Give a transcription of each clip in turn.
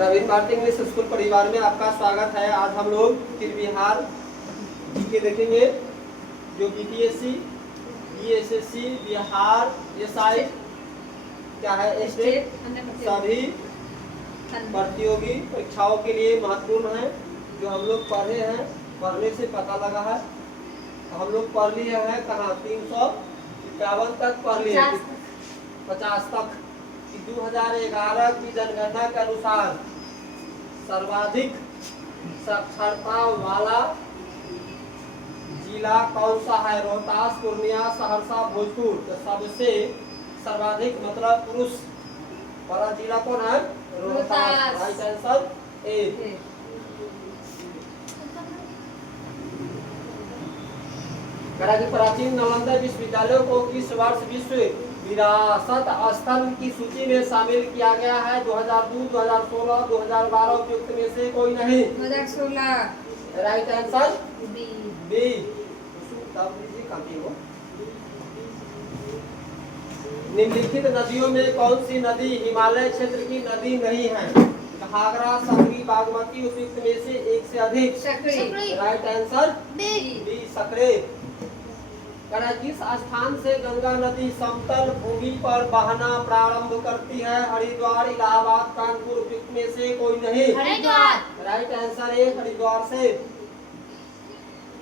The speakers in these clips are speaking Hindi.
रवीन भारती इंग्लिश स्कूल परिवार में आपका स्वागत है। आज हम लोग फिर बिहार के देखेंगे जो बीपीएससी, बीएसएससी, बिहार, एसआई क्या है, स्टेट सभी प्रतियोगी परीक्षाओं के लिए महत्वपूर्ण है। जो हम लोग पढ़े हैं, पढ़ने से पता लगा है। हम लोग पढ़ लिए हैं कहाँ 351 तक पढ़ लिए, 50 तक। 2011 की जनगणना के अनुसार सर्वाधिक साक्षरता वाला जिला कौन सा है? रोहतास, पूर्णिया, सहरसा, भोजपुर। तो सबसे सर्वाधिक मतलब पुरुष वाला जिला कौन है? रोहतास। Right answer A. प्राचीन नालंदा विश्वविद्यालय को किस वर्ष विश्व विरासत स्थल की सूची में शामिल किया गया है? 2002, 2016, 2012 उपयुक्त में से कोई नहीं। 2016। Right answer B. बी। निम्नलिखित नदियों में कौन सी नदी हिमालय क्षेत्र की नदी नहीं है? घाघरा, सकरी, बागमती। उपयुक्त में से एक से अधिक। Sakri. Right answer B. B, Sakri. किस स्थान से गंगा नदी समतल भूमि पर बहना प्रारंभ करती है? हरिद्वार, इलाहाबाद, कानपुर। उपयुक्त में से कोई नहीं। हरिद्वार। राइट आंसर है हरिद्वार से।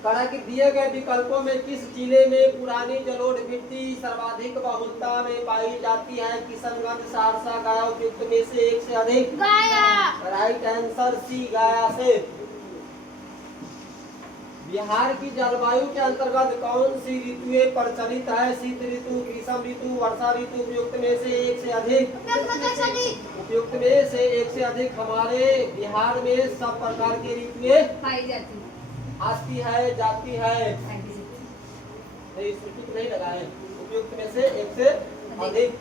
कि दिए गए विकल्पों में किस जिले में पुरानी जलोढ़ मिट्टी सर्वाधिक बहुलता में पाई जाती है? किशनगंज, सहरसा, गया। उपयुक्त में से एक से अधिक। गया। राइट आंसर सी, गया से। बिहार की जलवायु के अंतर्गत कौन सी ऋतुएं प्रचलित है? शीत ऋतु, ग्रीष्म ऋतु, वर्षा ऋतु। उपयुक्त में से एक से अधिक। उपयुक्त में से एक से अधिक। हमारे बिहार में सब प्रकार की ऋतुएं पाई जाती आती है, जाती है। है। नहीं लगाए। उपयुक्त में से एक से अधिक।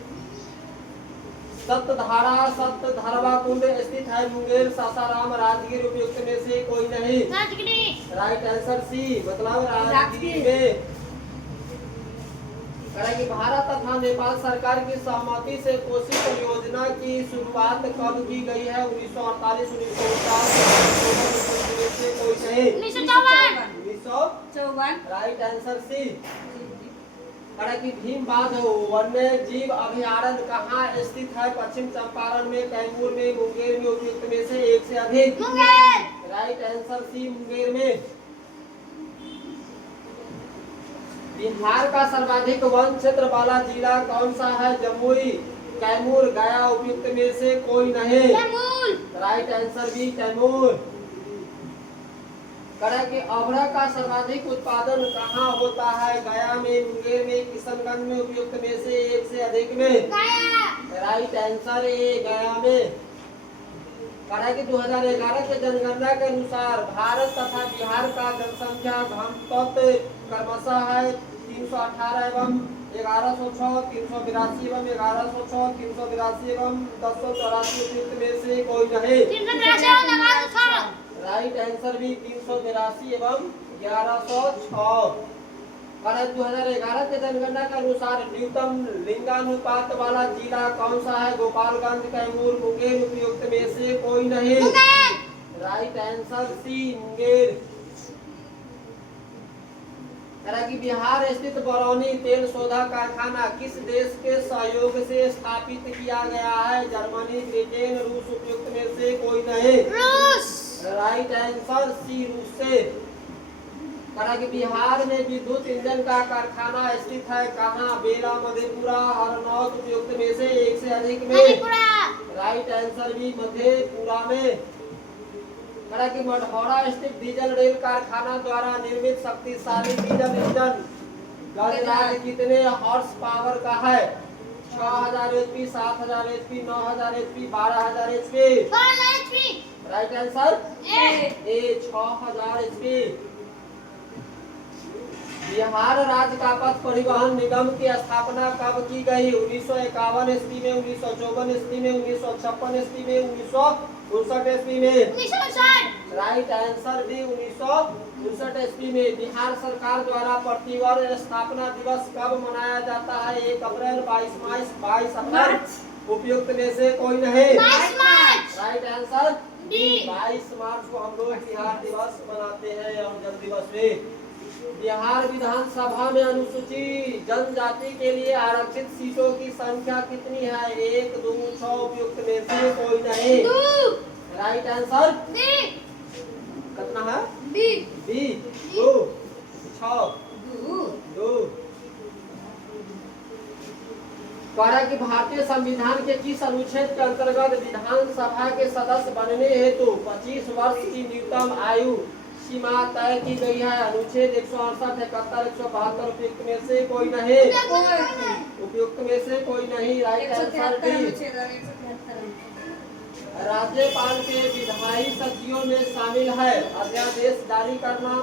सप्तधारा सप्तधरवा कुंड स्थित है मुंगेर, सासाराम, राजगीर। उपयुक्त में से कोई नहीं। राइट आंसर सी, मतलब राजगीर में। कि भारत तथा नेपाल सरकार की सहमति से कोसी परियोजना की शुरुआत कब की गई है? 1948, 1949, से कोई नहीं। 1954। Right answer C. कि भीम बांध वन्य जीव अभयारण्य कहाँ स्थित है? पश्चिम चंपारण में, कैमूर में, मुंगेर में। उपयुक्त में से एक से अधिक। राइट आंसर सी, मुंगेर में। बिहार का सर्वाधिक वन क्षेत्र वाला जिला कौन सा है? जमुई, कैमूर, गया। उपयुक्त में से कोई नहीं। Right answer B, Kaimur. कि अभ्रक का सर्वाधिक उत्पादन कहाँ होता है? गया में, मुंगेर में, किशनगंज में। उपयुक्त में से एक से अधिक में। राइट आंसर ए, गया में। कि 2011 के जनगणना के अनुसार भारत तथा बिहार का जनसंख्या घनत्व क्रमशः है 318 एवं 1106, 382 एवं 1106, 382 एवं 1084। उपयुक्त में से कोई नहीं। राइट आंसर भी 382 एवं 1106। 2011 के जनगणना के अनुसार न्यूनतम लिंगानुपात वाला जिला कौन सा है? गोपालगंज, कैमूर, मुंगेर। उपयुक्त में से कोई नहीं। Right answer C, Munger. कि बिहार स्थित बरौनी तेल शोधा कारखाना किस देश के सहयोग से स्थापित किया गया है? जर्मनी, ब्रिटेन, रूस। उपयुक्त में से कोई नहीं। राइट आंसर सी, रूस से। कि बिहार में विद्युत इंजन का कारखाना स्थित है कहाँ? बेला, मधेपुरा, हरनौत। उपयुक्त में से एक से अधिक में। राइट आंसर भी मधेपुरा में। कि मढ़ौरा स्थित डीजल रेल कारखाना द्वारा निर्मित शक्तिशाली डीजल इंजन गजराज कितने हॉर्स पावर का है? 6000 HP, 7000 HP, 9000 HP, 12000 HP। Right answer ए, 6000 HP। बिहार राज्य का पथ परिवहन निगम की स्थापना कब की गई? 1951 ईस्वी में, 1954 ईस्वी में, 1956 ईस्वी में, 1959 ईस्वी में। राइट आंसर भी 1959 ईस्वी में। बिहार सरकार द्वारा प्रतिवर्ष स्थापना दिवस कब मनाया जाता है? 1 अप्रैल, 22 मई, 22 अप्रैल। उपयुक्त में से कोई नहीं। राइट आंसर 22 मार्च को हम लोग बिहार दिवस मनाते हैं और जल दिवस में बिहार विधानसभा में अनुसूचित जनजाति के लिए आरक्षित सीटों की संख्या कितनी है? 1, 2, 6 उपयुक्त में से कोई नहीं। राइट आंसर कितना है? बी 2, 6 2। कहा कि भारतीय संविधान के किस अनुच्छेद के अंतर्गत विधानसभा के सदस्य बनने हेतु 25 वर्ष की न्यूनतम आयु सीमा तय की गई है? अनुच्छेद 168, 71, 172 उपयुक्त में से कोई नहीं। उपयुक्त में से कोई नहीं। Right answer D. राज्यपाल के विधायी शक्तियों में शामिल है अध्यादेश जारी करना,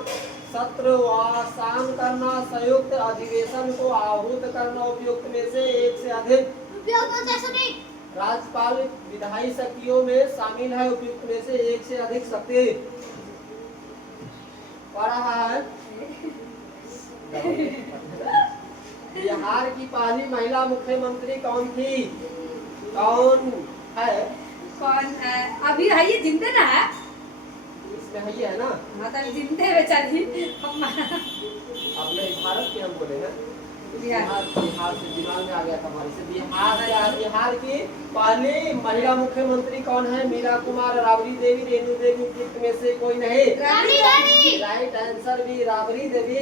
सत्र आसान करना, संयुक्त अधिवेशन को आहूत करना। उपयुक्त में से एक से अधिक। राज्यपाल विधायी शक्तियों में शामिल है। उपयुक्त में से एक से अधिक शक्ति। पढ़ रहा है। बिहार की पहली महिला मुख्यमंत्री कौन थी? कौन है? कौन है? अभी है ये जिंदे ना है? इसमें है ये है ना? मतलब जिंदे बेचारी। अपने भारत की हम बोले हैं। बिहार से दिमाग में आ गया था हमारे से। बिहार की पहली महिला मुख्यमंत्री कौन है? मीरा कुमार, राबड़ी देवी, रेणु देवी। उपयुक्त में से कोई नहीं। राइट आंसर भी राबड़ी देवी।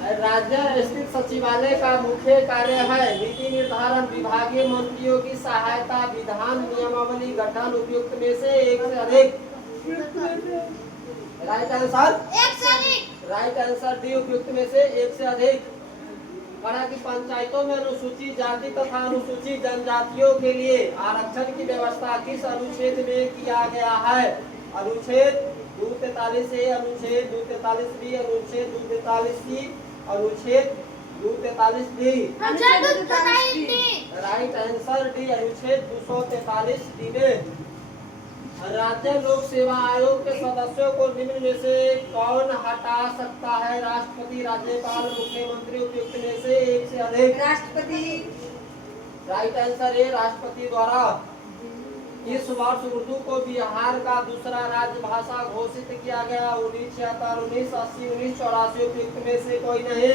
राज्य स्थित सचिवालय का मुख्य कार्य है नीति निर्धारण, विभागीय मंत्रियों की सहायता, विधान नियमावली गठन। उपयुक्त में से एक से अधिक। Right answer right answer D. उपयुक्त में से एक से अधिक। कहा कि पंचायतों में अनुसूचित जाति तथा अनुसूचित जनजातियों के लिए आरक्षण की व्यवस्था किस अनुच्छेद में किया गया है? अनुच्छेद 243 ए, अनुच्छेद 243 बी, अनुच्छेद 243 सी, अनुच्छेद 243 डी। Right answer D. अनुच्छेद 243 डी में राज्य लोक सेवा आयोग के सदस्यों को निम्न में से कौन हटा सकता है? राष्ट्रपति, राज्यपाल, मुख्यमंत्री। उपयुक्त में से एक से अधिक। राष्ट्रपति। राइट आंसर है राष्ट्रपति द्वारा। इस वर्ष उर्दू को बिहार का दूसरा राज्य भाषा घोषित किया गया। 1976, 1980, 1984। उपयुक्त में से कोई नहीं।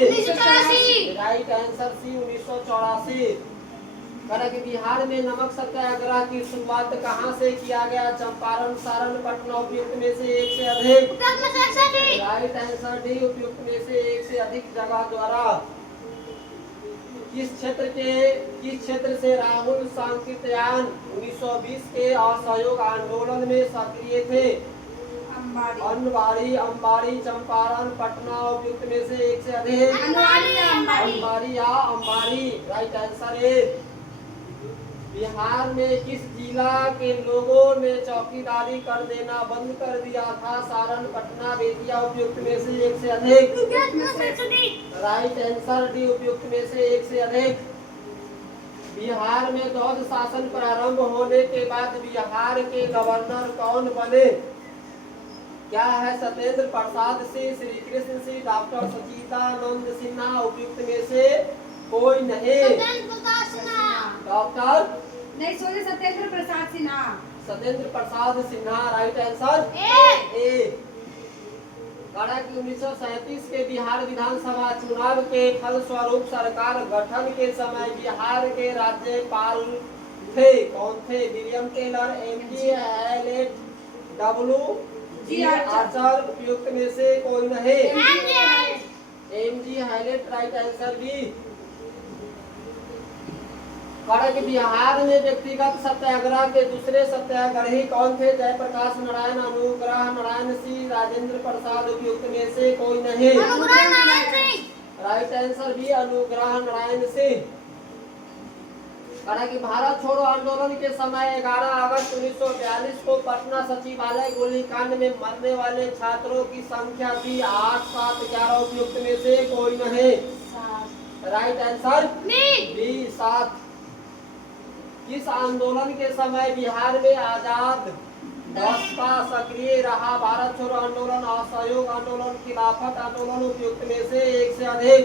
Right answer C 1984। कहा कि बिहार में नमक सत्याग्रह की शुरुआत कहां से किया गया? चंपारण, सारण, पटना। उपयुक्त में से एक से अधिक। Right answer D. उपयुक्त में से एक से अधिक जगह द्वारा। किस क्षेत्र से राहुल सांकृत्यायन 1920 के असहयोग आंदोलन में सक्रिय थे? अंबाड़ी, चंपारण, पटना। उपयुक्त में से एक से अधिक। अंबाड़ी या अंबाड़ी। राइट आंसर है। बिहार में किस जिला के लोगों ने चौकीदारी कर देना बंद कर दिया था? सारण, पटना, बेतिया। उपयुक्त में से एक से अधिक। Right answer D. उपयुक्त में से एक से अधिक। बिहार में द्वैध शासन प्रारंभ होने के बाद बिहार के गवर्नर कौन बने? क्या है? सत्येंद्र प्रसाद सिंह, श्री कृष्ण सिंह, डॉक्टर सचिदानंद सिन्हा। उपयुक्त में से कोई नहीं। डॉक्टर नहीं सोचे Satyendra Prasad Sinha. Satyendra Prasad Sinha. Right answer A. कहा कि 1937 के बिहार विधानसभा चुनाव के फलस्वरूप सरकार गठन के समय बिहार के राज्यपाल थे कौन थे? William Taylor, MG Hallett, W Archer. उपयुक्त में से कोई नहीं। MG Hallett. Right answer B. कहा कि बिहार में व्यक्तिगत सत्याग्रह के दूसरे सत्याग्रही कौन थे? जयप्रकाश नारायण, अनुग्रह नारायण सिंह, राजेंद्र प्रसाद। उपयुक्त में से कोई नहीं। राइट आंसर भी अनुग्रह नारायण सिंह। कहा कि भारत छोड़ो आंदोलन के समय 11 अगस्त 1942 को पटना सचिवालय गोलीकांड में मरने वाले छात्रों की संख्या थी 8, 7, 11। उपयुक्त में से कोई नहीं। Right answer B 7। किस आंदोलन के समय बिहार में आजाद बसपा सक्रिय रहा? भारत छोड़ो आंदोलन, असहयोग आंदोलन, खिलाफत आंदोलन। उपयुक्त में से एक से अधिक।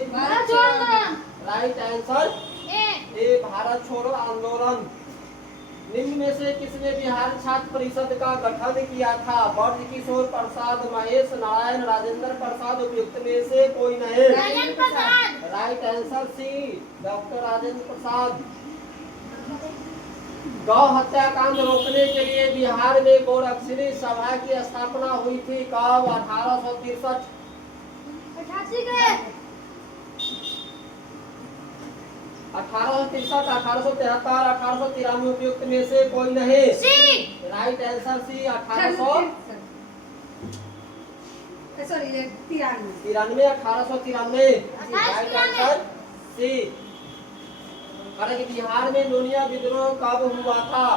राइट आंसर ए भारत छोड़ो आंदोलन। निम्न में से किसने बिहार छात्र परिषद का गठन किया था? ब्रज किशोर प्रसाद, महेश नारायण, राजेंद्र प्रसाद। उपयुक्त में से कोई नहीं। Rajendra Prasad. Right answer C, doctor Rajendra Prasad. गौ हत्याकांड रोकने के लिए बिहार में गोरक्षिणी सभा की स्थापना हुई थी कब? 1863। 88 के। 1863, 1873, 1893। उपयुक्त में से कोई नहीं। C. Right answer C, 1893, sorry 93। 1893। Right answer C. अरे कि बिहार में नोनिया विद्रोह कब हुआ था?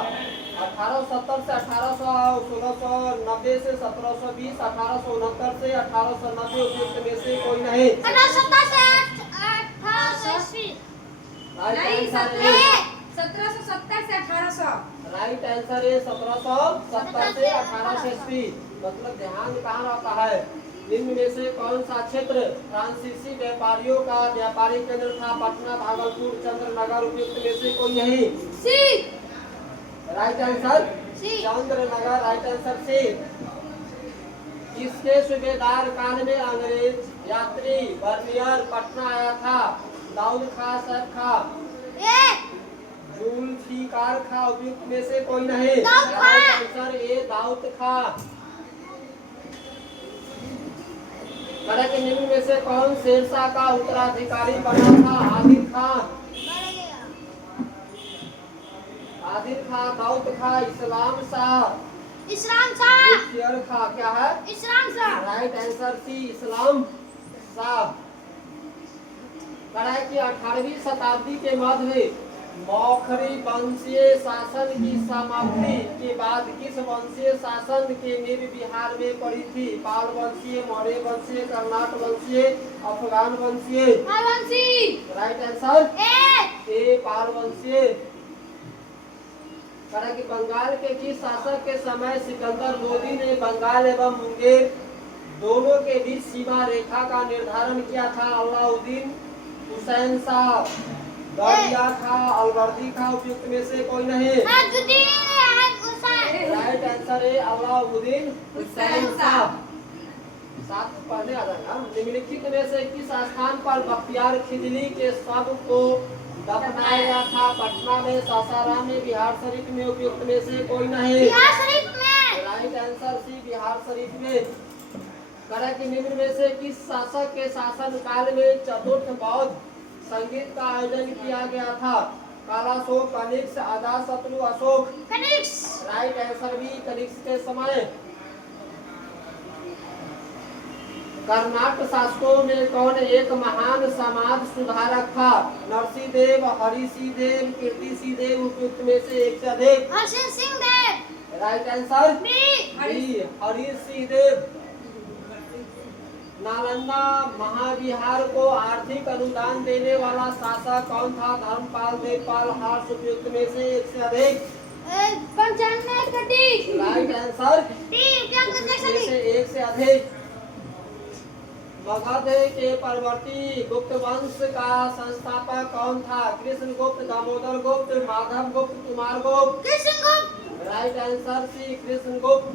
1870 से 1690 से 1720, 1869 से 1890। उपयुक्त में से कोई नहीं। 1870 से 1880। राइट नहीं, आंसर है 1770 से 1800। राइट आंसर है 1770 से 1880। मतलब ध्यान कहाँ रहता है? निम्न में से कौन सा क्षेत्र फ्रांसीसी व्यापारियों का व्यापारिक केंद्र था? पटना, भागलपुर, चंद्रनगर। उपयुक्त में से कोई नहीं। C. Right answer C. Chandannagar. Right answer C. किसके सूबेदार काल में अंग्रेज यात्री बर्नियर पटना आया था? दाऊद खां, सैफ खां, ए। जुल्फिकार खां। उपयुक्त में से कोई नहीं। दाऊद खां। राइट आंसर ए, दाऊद खां। करें कि निम्न में से कौन शेरशाह का उत्तराधिकारी बना था? आदिल खां, आदिल खां, दाऊद खां, इस्लाम शाह, इस्लाम शाह। जुल्फिकार खां। क्या है? इस्लाम शाह। राइट आंसर सी, इस्लाम शाह। करें कि 18वीं शताब्दी के मध्य में मौखरी वंशीय शासन की समाप्ति के बाद किस वंशीय शासन के नींव बिहार में पड़ी थी? पाल वंशीय, मौर्य वंशीय, कर्नाट वंशीय, अफगान वंशीय। वंशी। Right answer A. पाल वंशीय। करें कि बंगाल के किस शासक के समय सिकंदर लोदी ने बंगाल एवं मुंगेर दोनों के बीच सीमा रेखा का निर्धारण किया था? अलाउद्दीन, हुसैन शाह, दौरिया खां, अलवर्दी खां। उपयुक्त में से कोई नहीं। राइट आंसर है अलाउद्दीन हुसैन शाह। साथ पढ़ने आ जाएगा। निम्नलिखित में से किस स्थान पर बख्तियार खिजली के शव को दफनाया गया था? पटना में, सासाराम में, बिहार शरीफ में। उपयुक्त में से कोई नहीं। बिहार शरीफ में। राइट आंसर सी, बिहार शरीफ में। करें कि निम्न में से किस शासक के शासन काल में चतुर्थ बौद्ध संगीत का आयोजन किया गया था? कालाशोक, कनिष्क, अजातशत्रु, अशोक। कनिष्क। राइट आंसर भी कनिष्क के समय। कर्नाटक शासकों में कौन एक महान समाज सुधारक था? नरसिंह देव, हरिसिंह देव, कीर्तिसिंह देव। उपयुक्त में से एक से अधिक। Harshan Singh Dev. Right answer B. Harisingh Dev. Nalanda महाविहार को आर्थिक अनुदान देने वाला शासक कौन था? धर्मपाल, देवपाल, हर्ष। उपयुक्त में से एक से अधिक। 95 कटी। Right answer T. में से एक से अधिक। मगध के परवर्ती गुप्त वंश का संस्थापक कौन था? कृष्ण गुप्त, दामोदर गुप्त, माधव गुप्त, कुमार गुप्त। कृष्ण गुप्त। राइट आंसर सी, कृष्ण गुप्त।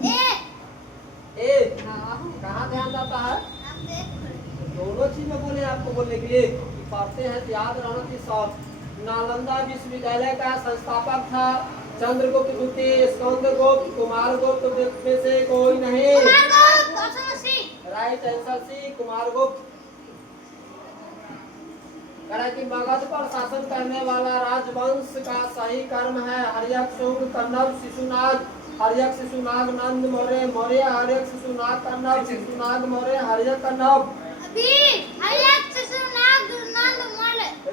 ए कहाँ ध्यान जाता है? दोनों चीज में बोले आपको बोलने के लिए पढ़ते हैं तो याद रहना चाहिए सब। नालंदा विश्वविद्यालय का संस्थापक था चंद्रगुप्त द्वितीय, स्कंदगुप्त, कुमार गुप्त। में से कोई नहीं। राइट आंसर सी, कुमार गुप्त। करें कि मगध पर शासन करने वाला राजवंश का सही कर्म है? हर्यक, शुंग, कन्नव, शिशुनाग। हर्यक, शिशुनाग, नंद, मौर्य। मौर्य, हर्यक, शिशुनाग, कन्नव। शिशुनाग, मौर्य, हर्यक, कन्नव।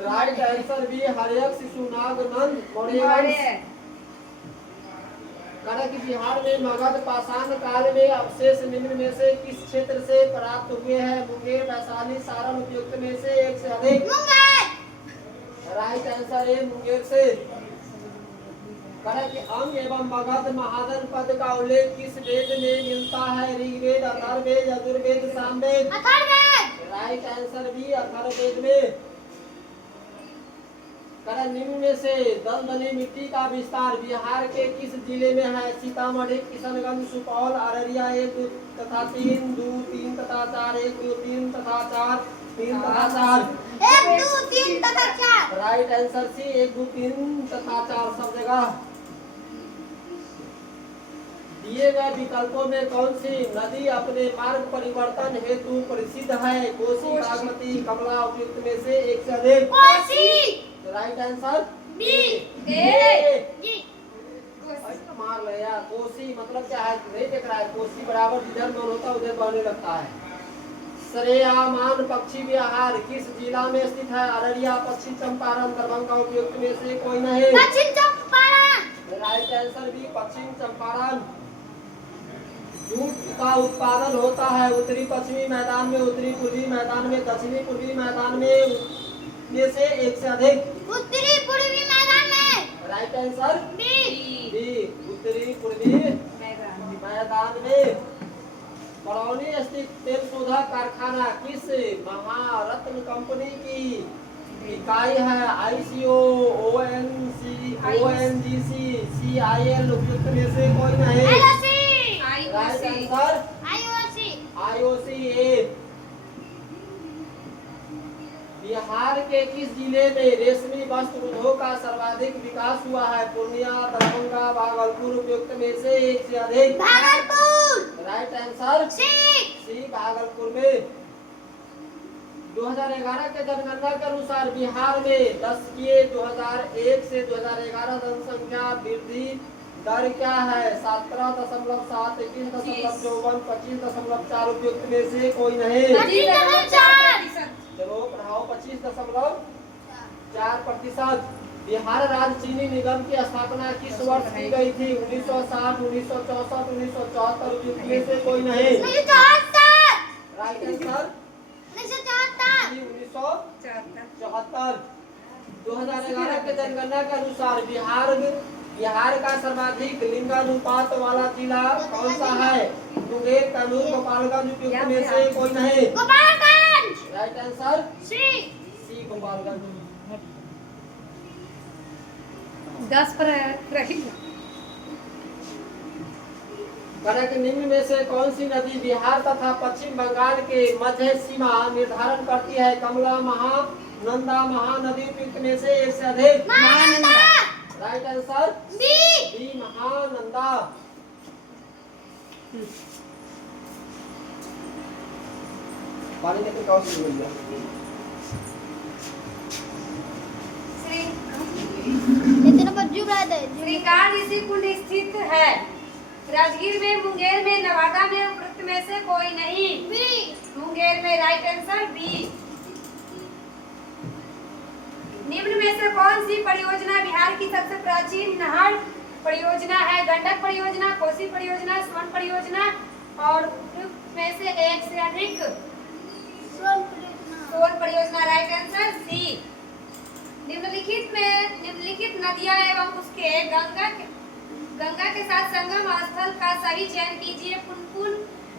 राइट आंसर भी हर्यक, शिशुनाग, नंद, मौर्य। करें कि बिहार में मगध पाषाण काल में अवशेष निम्न में से किस क्षेत्र से प्राप्त हुए हैं? मुंगेर, वैशाली, सारण। उपयुक्त में से एक से अधिक। राइट आंसर है मुंगेर से। करें कि अंग एवं मगध महाजन पद का उल्लेख किस वेद में मिलता है? ऋग्वेद, अथर्ववेद, यजुर्वेद, सामवेद। राइट आंसर भी अथर्ववेद में। करण निम्न में से दलदली मिट्टी का विस्तार बिहार के किस जिले में है? सीतामढ़ी, किशनगंज, सुपौल, अररिया। 1 2 तथा 3 2 3 तथा 4 1 2 3 तथा 4 3 तथा 4 1 2 3 तथा 4। राइट आंसर सी 1 2 3 तथा 4 सब जगह। दिए गए विकल्पों में कौन सी नदी अपने मार्ग परिवर्तन हेतु प्रसिद्ध है? कोसी, बागमती, कमला। उपयुक्त में से एक से अधिक। Kosi. Right answer B. A. मार ले यार। कोसी मतलब क्या है? नहीं देख रहा है? कोसी बराबर जिधर मन होता है उधर बहने लगता है। श्रेयामान पक्षी विहार किस जिला में स्थित है? अररिया, पश्चिम चंपारण, दरभंगा। उपयुक्त में से कोई नहीं। पश्चिम चंपारण। राइट आंसर भी पश्चिम चंपारण। जूट का उत्पादन होता है उत्तरी पश्चिमी मैदान में, उत्तरी पूर्वी मैदान में, दक्षिणी पूर्वी मैदान में से एक से अधिक। उत्तरी पूर्वी मैदान में। Right answer B. उत्तरी पूर्वी मैदान में। बरौनी स्थित तेल शोधक कारखाना किस महारत्न कंपनी की इकाई है? ICO, ONGC, CIL। उपयुक्त में से कोई नहीं। Right answer IOC। बिहार के किस जिले में रेशमी वस्त्र उद्योग का सर्वाधिक विकास हुआ है? पूर्णिया, दरभंगा, भागलपुर। उपयुक्त में से एक से अधिक। Bhagalpur. Right answer C Bhagalpur में। 2011 के जनगणना के अनुसार बिहार में 2001 से 2011 जनसंख्या वृद्धि दर क्या है? 17.7, 21.54, 25.4। उपयुक्त में से कोई नहीं। चलो पढ़ाओ। 25.4%। बिहार राज्य चीनी निगम की स्थापना किस वर्ष की गई थी? 1960, 1964, 1974। उपयुक्त में से कोई नहीं। 1974। Right answer 1974। 2011 के जनगणना के अनुसार बिहार का सर्वाधिक लिंगानुपात वाला जिला कौन सा है? मुंगेर, कैमूर, गोपालगंज। उपयुक्त में से कोई नहीं। Gopalganj. Right answer C Gopalganj. 10 पर रही। कनक निम्न में से कौन सी नदी बिहार तथा पश्चिम बंगाल के मध्य सीमा निर्धारण करती है? कमला, महानंदा, महानदी। उपयुक्त में से एक से अधिक। Mahananda. Right answer B Mahananda. पानी लेकर कौन सी मिल गया? श्रीकार ऋषि कुंड स्थित है राजगीर में, मुंगेर में, नवादा में। उपयुक्त में से कोई नहीं। मुंगेर में। Right answer B. निम्न में से कौन सी परियोजना बिहार की सबसे प्राचीन नहर परियोजना है? गंडक परियोजना, कोसी परियोजना, स्वर्ण परियोजना। और उपयुक्त में से एक से अधिक। स्वर्ण परियोजना। Right answer C. निम्नलिखित नदियां एवं उसके गंगा के साथ संगम स्थल का सही चयन कीजिए। पुनपुन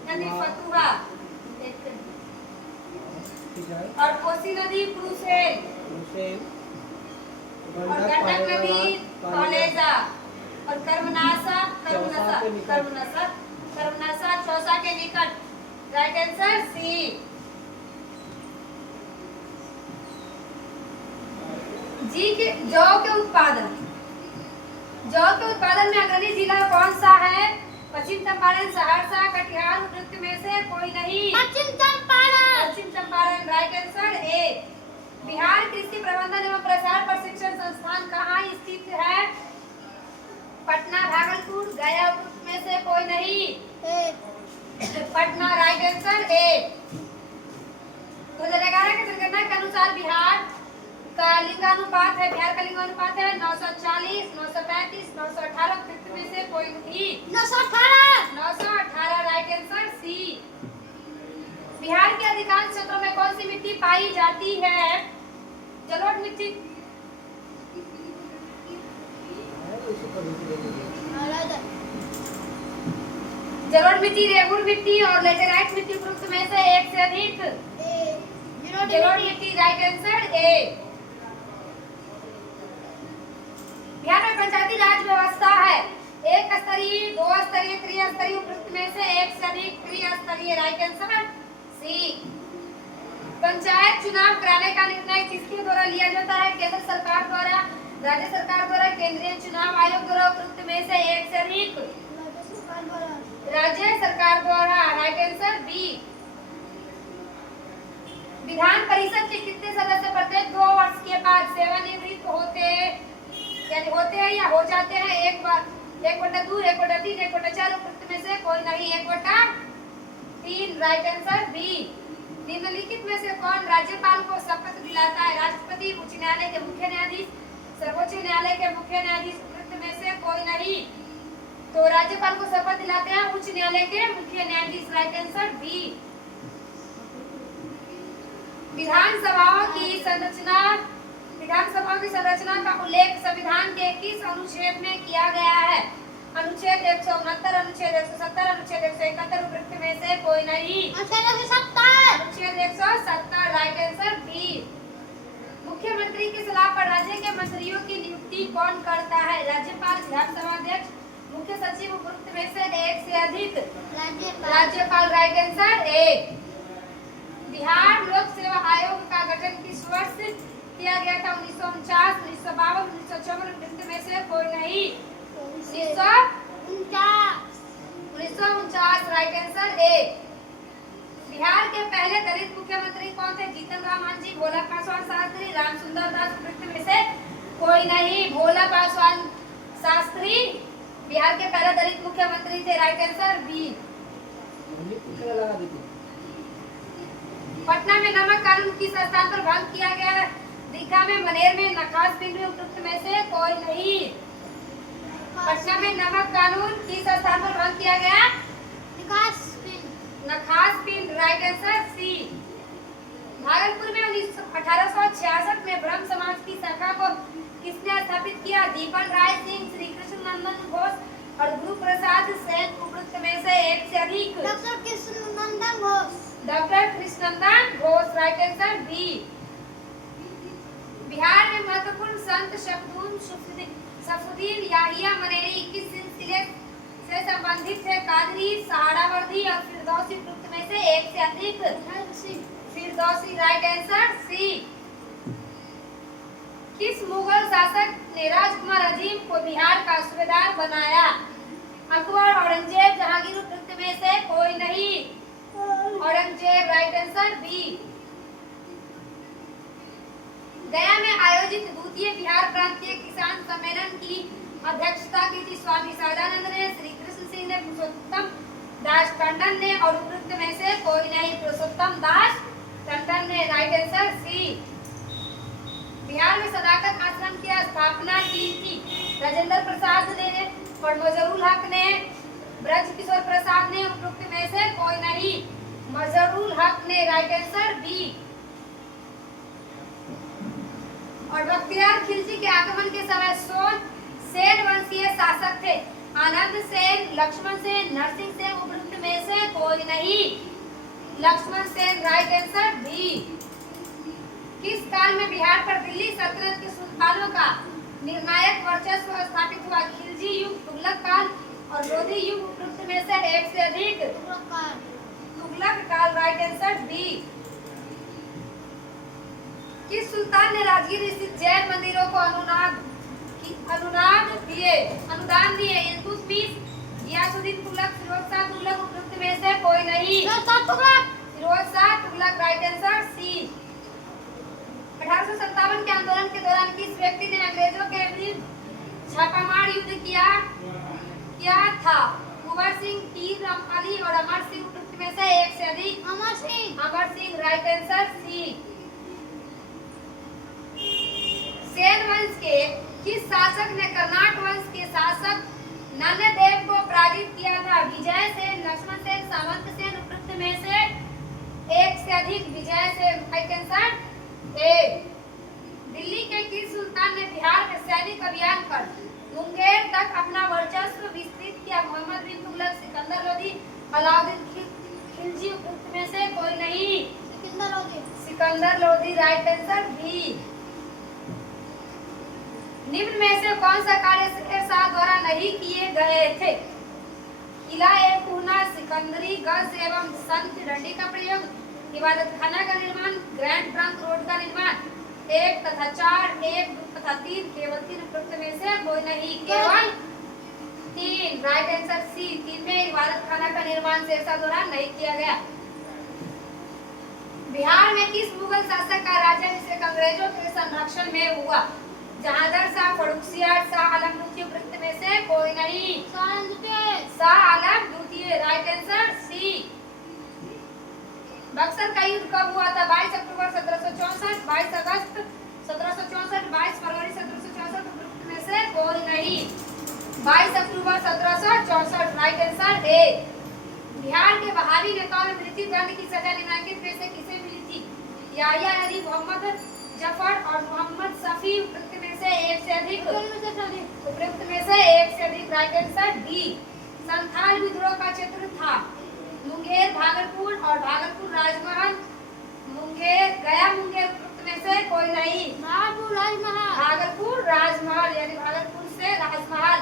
नदी फतुहा और कोसी नदी क्रूसेल और गंडक नदी कलेजा और कर्मनसा चौसा के निकट। Right answer C. जौ के उत्पादन में अग्रणी जिला कौन सा है? पश्चिम चंपारण, सहरसा, कटिहार। उपयुक्त में से कोई नहीं। Paschim Champaran. Right answer A. Bihar कृषि प्रबंधन एवं प्रसार प्रशिक्षण संस्थान कहाँ स्थित है? पटना, भागलपुर, गया। उपयुक्त में से कोई नहीं। पटना। राइट आंसर ए। 2011 के जनगणना के अनुसार बिहार का लिंगानुपात है 940, 935, 918। उपयुक्त में से कोई नहीं। 918। राइट आंसर सी। बिहार के अधिकांश क्षेत्रों में कौन सी मिट्टी पाई जाती है? जलोढ़ मिट्टी, रेगुर मिट्टी और लेटेराइट मिट्टी। उपयुक्त में से एक से अधिक। जलोढ़ मिट्टी। Right answer A. बिहार में पंचायती राज व्यवस्था है एक स्तरीय, दो स्तरीय, त्रिस्तरीय, उपयुक्त में से एक से अधिक त्रिस्तरीय। राइट आंसर सी। पंचायत चुनाव कराने का निर्णय किसके द्वारा लिया जाता है? केंद्र सरकार द्वारा, राज्य सरकार द्वारा, केंद्रीय चुनाव आयोग द्वारा, उपयुक्त में से एक से अधिक राज्य सरकार द्वारा। Right answer B. विधान परिषद के कितने सदस्य प्रत्येक 2 वर्ष के बाद सेवानिवृत्त होते हैं या हो जाते हैं? एक बार 1/2, 1/3, 1/4, उपयुक्त में से कोई नहीं। 1/3। Right answer B. निम्नलिखित में से कौन राज्यपाल को शपथ दिलाता है? राष्ट्रपति, उच्च न्यायालय के मुख्य न्यायाधीश, सर्वोच्च न्यायालय के मुख्य न्यायाधीश, उपयुक्त में से कोई नहीं। तो राज्यपाल को शपथ दिलाते हैं उच्च न्यायालय के मुख्य न्यायाधीश। Right answer B. विधानसभाओं की संरचना का उल्लेख संविधान के किस अनुच्छेद में किया गया है? अनुच्छेद 169, अनुच्छेद 170, अनुच्छेद 171, उपयुक्त में से कोई नहीं। अनुच्छेद 170। Right answer B. मुख्यमंत्री की सलाह पर राज्य के मंत्रियों की नियुक्ति कौन करता है? राज्यपाल, विधानसभा अध्यक्ष, मुख्य सचिव, उपयुक्त में से एक से अधिक राज्यपाल। Right answer A. बिहार लोक सेवा आयोग का गठन किस वर्ष किया गया था? 1949, 1952, 1954, उपयुक्त में से कोई नहीं। 1949। Right answer A. बिहार के पहले दलित मुख्यमंत्री कौन थे? जीतन राम मांझी, भोला पासवान शास्त्री, रामसुंदर दास, उपयुक्त में से कोई नहीं। भोला पासवान शास्त्री बिहार के पहले दलित मुख्यमंत्री थे। Right answer B. पटना में नमक कानून किस स्थान पर भंग किया गया है? दीघा में, मनेर में, नखास पिंड में, उपयुक्त में से कोई नहीं। पटना में नमक कानून किस स्थान पर भंग किया गया? नखास पिंड। Right answer C. भागलपुर में 1866 में ब्रह्म समाज की शाखा को किसने स्थापित किया? दीपन राय सिंह, श्री कृष्ण नंदन घोष और गुरु प्रसाद सेन, उपयुक्त में से एक से अधिक doctor Krishnanandan Ghosh. Right answer B. Bihar में महत्वपूर्ण संत शफुद्दीन याहिया मनेरी किस सिलसिले से संबंधित थे? कादरी, सहारावर्दी और फिरदौसी, उपयुक्त में से एक से अधिक फिरदौसी। राइट आंसर सी। किस मुगल शासक ने राजकुमार अजीम को बिहार का सूबेदार बनाया? अकबर, औरंगजेब, जहांगीर, उपयुक्त में से कोई नहीं। Aurangzeb. Right answer B. Gaya में आयोजित द्वितीय बिहार प्रांतीय किसान सम्मेलन की अध्यक्षता की थी? स्वामी सदानंद ने, श्री कृष्ण सिंह ने, पुरुषोत्तम दास टंडन ने और उपयुक्त में से कोई नहीं। पुरुषोत्तम दास टंडन ने। राइट आंसर सी। बिहार में सदाकत आश्रम की स्थापना की थी? राजेंद्र प्रसाद ने और मजरूल हक ने, ब्रज किशोर प्रसाद ने, उपयुक्त में से कोई नहीं। मजरूल हक ने। Right answer B. और बख्तियार खिलजी के आगमन के समय सेन वंशीय शासक थे? आनंद सेन, लक्ष्मण सेन, नरसिंह सेन, उपयुक्त में से कोई नहीं। Lakshman Sen. Right answer B. किस काल में बिहार पर दिल्ली सल्तनत के सुल्तानों का निर्णायक वर्चस्व स्थापित हुआ? खिलजी युग, तुगलक काल और लोधी युग, उपयुक्त में से एक से अधिक तुगलक काल। Right answer B. किस सुल्तान ने राजगीर स्थित जैन मंदिरों को अनुदान दिए? इल्तुतमिश, गियासुद्दीन तुगलक, फिरोज शाह तुगलक, उपयुक्त में से कोई नहीं। Firoz Shah Tughlaq. Right answer C. 1857 के आंदोलन के दौरान किस व्यक्ति ने अंग्रेजों के विरुद्ध छापामार युद्ध किया था? कुंवर सिंह, टी अली और अमर सिंह, उपयुक्त में से एक से अधिक Amar Singh. Right answer C. Sen वंश के किस शासक ने कर्नाट वंश के शासक नन्देव को पराजित किया था? विजय सेन, लक्ष्मण सेन, सावंत सेन, उपयुक्त में से एक से अधिक Vijay Sen. Right answer A. Delhi के किस सुल्तान ने बिहार में सैनिक अभियान कर मुंगेर तक अपना वर्चस्व विस्तृत किया? मोहम्मद बिन तुगलक, सिकंदर लोधी, अलाउद्दीन खिलजी, उपयुक्त में से कोई नहीं। Sikandar Lodi. Right answer B. निम्न में से कौन सा कार्य शेरशाह द्वारा नहीं किए गए थे? किला ए पूना, सिकंदरी गज एवं संत डंडी का प्रयोग, इबादत खाना का निर्माण, ग्रैंड ट्रंक रोड का निर्माण। 1 तथा 4, 1 तथा 3, केवल 3 उपयुक्त में से कोई नहीं, केवल 3। राइट आंसर सी, 3 में इबादत खाना का निर्माण शेरशाह द्वारा नहीं किया गया। बिहार में किस मुगल शासक का राज्याभिषेक अंग्रेजों के संरक्षण में हुआ? जहांगीर शाह, फर्रुखसियार, शाह आलम द्वितीय, उपयुक्त में से कोई नहीं, शाह आलम द्वितीय। राइट आंसर सी। बक्सर का युद्ध कब हुआ था? 22 अक्टूबर 1764, 22 अगस्त 1764, 22 फरवरी 1764, उपयुक्त में से कोई नहीं, 22 अक्टूबर 1764। Right answer A. बिहार के बहाली नेताओं में मृत्यु दंड की सजा निम्नलिखित में से किसे मिली थी? याहिया अली, मोहम्मद जफर और मोहम्मद शफी, उपयुक्त में से एक से अधिक, उपयुक्त में से एक से अधिक। Right answer D. संथाल विद्रोह का क्षेत्र था मुंगेर, भागलपुर और भागलपुर राजमहल, मुंगेर गया, मुंगेर, उपयुक्त में से कोई नहीं, भागलपुर राजमहल, यानी भागलपुर से राजमहल।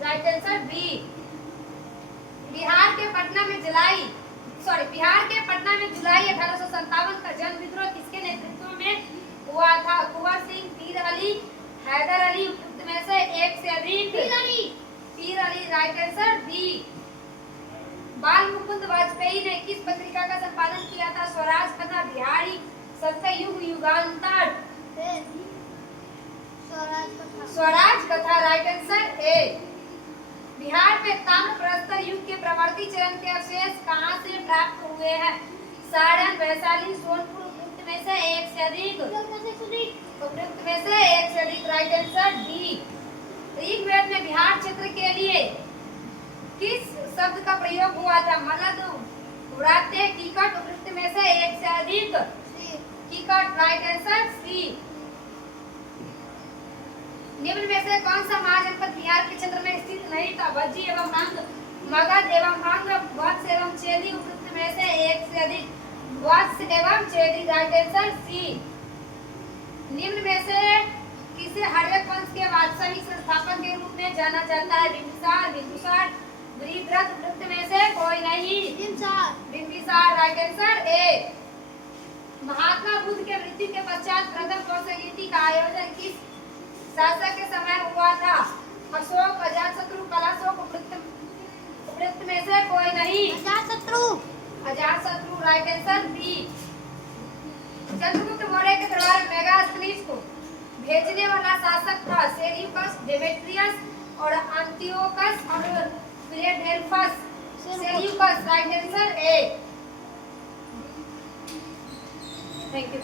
Right answer B. बिहार के पटना में जुलाई 1857 का जन विद्रोह किसके नेतृत्व में हुआ था? कुंवर सिंह, पीर अली, हैदर अली, उपयुक्त में से एक से अधिक, पीर अली। Right answer B. बाल मुकुंद वाजपेयी ने किस पत्रिका का संपादन किया था? स्वराज, कथा, बिहारी, सत्ययुग, युगांतर। स्वराज कथा। Right answer A. बिहार में ताम्र प्रस्तर युग के प्रवर्ती चरण के अवशेष कहां से प्राप्त हुए हैं? सारण, वैशाली, सोनपुर, उपयुक्त में से एक से अधिक, उपयुक्त में से एक से अधिक। Right answer D. ऋग्वेद में बिहार क्षेत्र के लिए किस शब्द का प्रयोग हुआ था? मलद, व्रात्य, कीकट, उपयुक्त में से एक से अधिक, कीकट। राइट आंसर सी। निम्न में से कौन सा महाजनपद बिहार के क्षेत्र में स्थित नहीं था? भज्जी एवं अंग, मगध एवं अंग, वत्स एवं चेदी, उपयुक्त में से एक से अधिक, वत्स एवं चेदी। राइट आंसर सी। निम्न में से किसे हर्यक वंश के वास्तविक संस्थापक के रूप में जाना जाता है? बिंबिसार, बिंदुसार, वृषध्वज, उपयुक्त में से कोई नहीं, Bimbisara. Right answer A. Mahatma Buddha के मृत्यु के पश्चात प्रथम कौशगिरी का आयोजन किस शासक के समय हुआ था? अशोक, अजातशत्रु, कलाशोक, उपयुक्त में से कोई नहीं, Ajatashatru. Right answer B. Chandragupta Maurya के दरबार में मेगास्थनीज को भेजने वाला शासक था? सेल्यूकस, डेमेट्रियस और अंतियोकस और Philadelphus. Seleucus. Right answer A. Thank you.